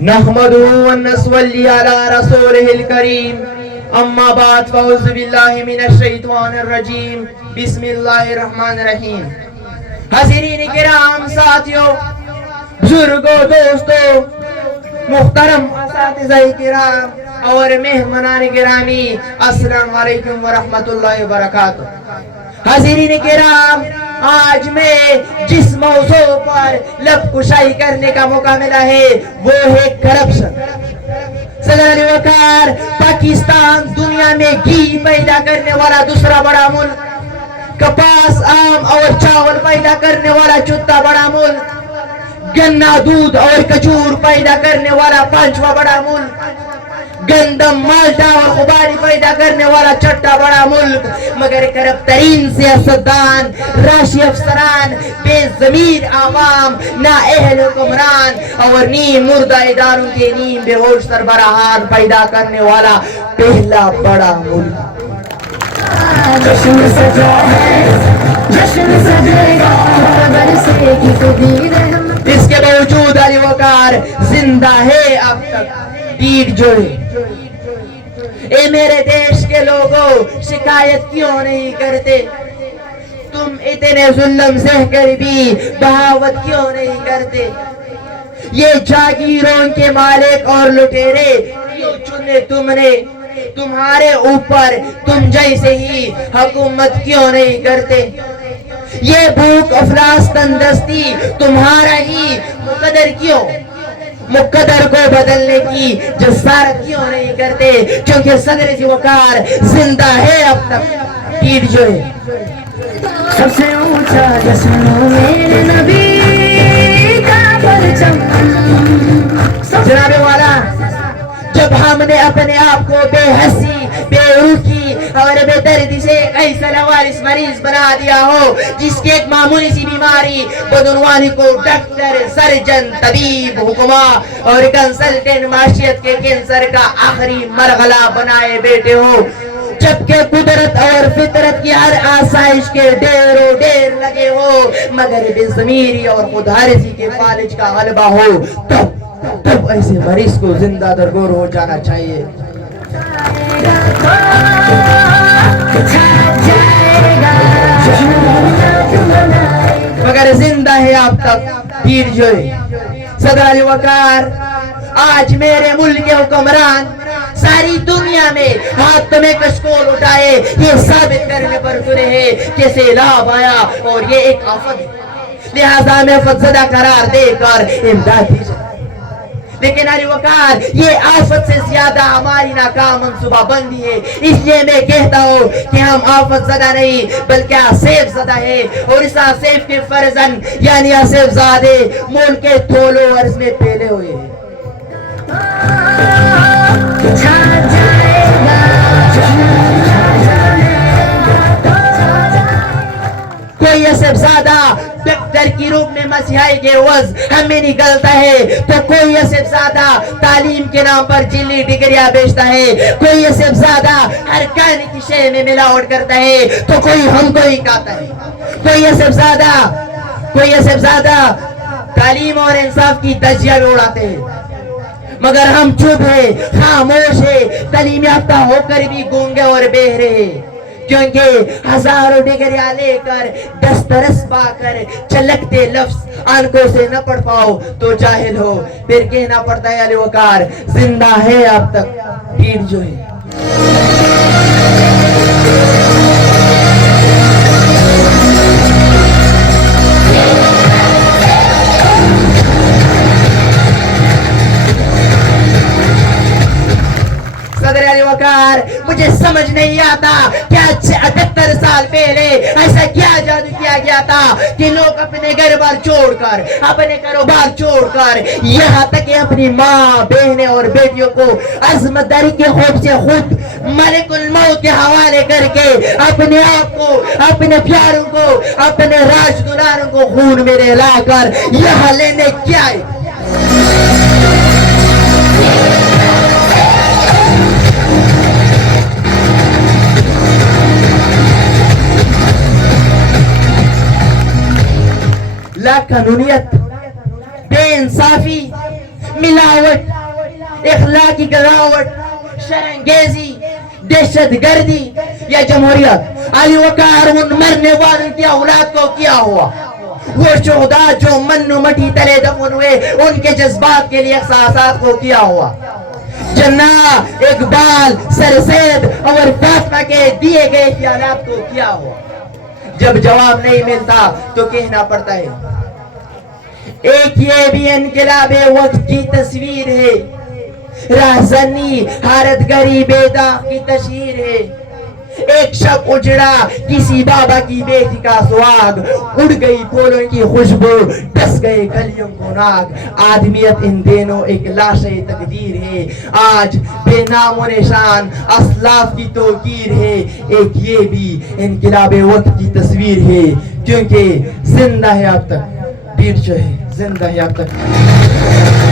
نحمده ونصلي على رسوله الكريم اما بعد فاعوذ بالله من الشیطان الرجیم بسم اللہ الرحمن الرحیم. حاضرین کرام، ساتھیوں، بزرگوں، دوستوں، محترم اساتذہ کرام اور مہمانان گرامی، السلام علیکم ورحمۃ اللہ وبرکاتہ. حاضرین کرام، آج میں جس موضوع پر لب کشائی کرنے کا موقع ملا ہے وہ ہے کرپشن. صدر علی وقار، پاکستان دنیا میں گھی پیدا کرنے والا دوسرا بڑا ملک، کپاس، آم اور چاول پیدا کرنے والا چوتھا بڑا ملک، گنا، دودھ اور کھجور پیدا کرنے والا پانچواں بڑا ملک، گندم، مالٹا اور خوباری پیدا کرنے والا چھٹا بڑا ملک، مگر کرپٹ ترین سیاستدان، راشی افسران، بے ضمیر عوام، نااہل حکمران اور نیم مردہ اداروں کے نیم بے ہوش سربراہان پیدا کرنے والا پہلا بڑا ملک. جشن سجا ہے، جشن سجے گا، برسے گی خودی رحمت. اس کے باوجود علی وقار زندہ ہے اب تک پیٹ جوڑے. اے میرے دیش کے لوگوں، شکایت کیوں نہیں کرتے؟ تم اتنے ظلم سہ کر بھی بغاوت کیوں نہیں کرتے؟ یہ جاگیروں کے مالک اور لٹیرے کیوں چنے تم نے تمہارے اوپر؟ تم جیسے ہی حکومت کیوں نہیں کرتے؟ یہ بھوک افلاس تندرستی تمہارا ہی مقدر کیوں؟ مقدر کو بدلنے کی جسارت کیوں نہیں کرتے؟ کیونکہ صدر جی وقار زندہ ہے اب تک پیٹ جو ہے. سب سے اونچا جشن میرے نبی کا پرچم. جناب والا، جب ہم نے اپنے آپ کو بے حسی، بے روحی اور بے دردی سے ایسا لوارث مریض بنا دیا ہو جس کی ایک معمولی سی بیماری بدعنوانی کو ڈاکٹر، سرجن، طبیب، حکما اور کنسلٹنٹ معاشیت کے کینسر کا آخری مرحلہ بنائے بیٹھے ہو، جبکہ قدرت اور فطرت کی ہر آسائش کے ڈیروں ڈیر لگے ہو، مگر بے ضمیری اور خودغرضی کے فالج کا غلبہ ہو، تب ایسے مریض کو زندہ درگور ہو جانا چاہیے. مگر زندہ ہے اب تک پیر جو ہے. صدر علی وقار، آج میرے ملک کے حکمران ساری دنیا میں ہاتھ میں کشکول اٹھائے یہ ثابت کرنے پر تلے ہیں کہ سیلاب آیا اور یہ ایک آفت ہے، لہذا میں فزدہ قرار دے کر امداد دیجیے. لیکن علی وقار، یہ آفت سے زیادہ ہماری ناکام منصوبہ بندی ہے. اس لیے میں کہتا ہوں کہ ہم آفت زدہ نہیں بلکہ آصف زدہ ہے، اور اس آصف کے فرزن یعنی آصف زادے ملک کے تھولو عرض میں پھیلے ہوئے ہیں. کوئی اسف زادہ ڈاکٹر کی روپ میں مسیحائی کے وز ہمیں نکلتا ہے تو کوئی اسف زادہ تعلیم کے نام پر جلی ڈگریاں بیچتا ہے، کوئی اسف زادہ ہر کھانے کی شے میں ملاوٹ کرتا ہے تو کوئی ہم کو ہی کہتا ہے. کوئی اسف زادہ تعلیم اور انصاف کی تجزیہ میں اڑاتے ہیں، مگر ہم چپ ہے، خاموش ہے، تعلیم یافتہ ہو کر بھی گونگے اور بہرے ہیں. کیونکہ ہزاروں ڈگریاں لے کر دسترس پا کر چلکتے لفظ آنکھوں سے نہ پڑھ پاؤ تو جاہل ہو. پھر کہنا پڑتا ہے علی وقار زندہ ہے اب تک پیٹ جو ہے. صدر علی وقار، مجھے سمجھ نہیں آتا کیا 78 سال پہلے ایسا کیا جادو کیا گیا تھا کہ لوگ اپنے گھر بار چھوڑ کر، اپنے کاروبار چھوڑ کر، یہاں تک کہ اپنی ماں، بہنیں اور بیٹیوں کو عظمت داری کے خوف سے خود ملک الموت کے حوالے کر کے اپنے آپ کو، اپنے پیاروں کو، اپنے راج دلاروں کو خون میں نہلا کر یہاں لینے کیا ہے؟ لا قانونیت، بے انصافی، ملاوٹ، اخلاقی گراوٹ، شرنگیزی، دہشت گردی یا جمہوریت؟ علی وقار ان مرنے والوں کی اولاد کو کیا ہوا؟ وہ شہداء جو من و مٹی تلے دفن ہوئے ان کے جذبات کے لیے احساسات کو کیا ہوا؟ جناح، اقبال، سر سید اور فاطمہ کے دیے گئے خیالات کو کیا ہوا؟ جب جواب نہیں ملتا تو کہنا پڑتا ہے۔ ایک یہ بھی انقلاب وقت کی تصویر ہے، راہزنی حارت گری بیداغ کی تشہیر ہے۔ ایک شب اجڑا کسی بابا کی بیٹی کا سواگ، اڑ گئی پھولوں کی خوشبو، ڈس گئے گلیوں کو ناگ۔ آدمیت ان دنوں ایک لاش تقدیر ہے، آج بے نام و نشان اسلاف کی توقیر ہے۔ ایک یہ بھی انقلاب وقت کی تصویر ہے، کیونکہ زندہ ہے اب تک، بیر جو ہے زندہ ہے اب تک۔